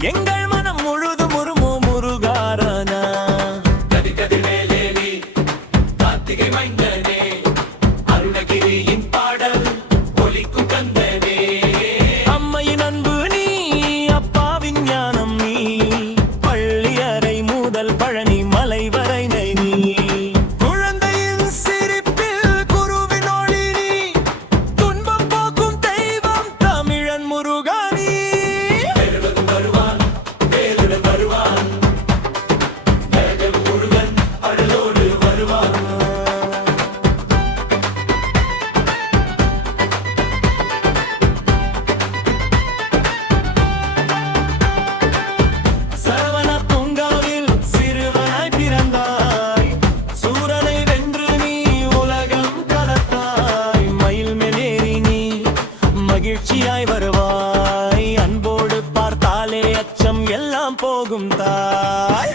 எங்கள் மனம் முழுதும் முருமோ முருகாரனா. கதி கதி மேலே நீ கார்த்திகை மைந்தனே, அருணகிரியின் பாடல் ஒலிக்கும் கந்தனே. அம்மையின் அன்பு நீ, அப்பாவின் ஞானம் நீ, பள்ளி அறை முதல் பழனி மலை வரை நீ. குழந்தையின் சிரிப்பில் குருவின் ஒளி நீ, துன்பம் போக்கும் தெய்வம் தமிழன் முருகா நீ. பெருவதும் வருவான், வேலுடன் வருவான், வேகம் முருகன் அருளோடு வருவான். சரவண பூங்காவில் சிறுவனாய் பிறந்தாய், சூரனை வென்று நீ உலகம் கலத்தாய். மயில் மேலேறி நீ மகிழ்ச்சியாய் வருவாய், அன்போடு பார்த்தாலே அச்சம் எல்லாம் போகும் தாய்.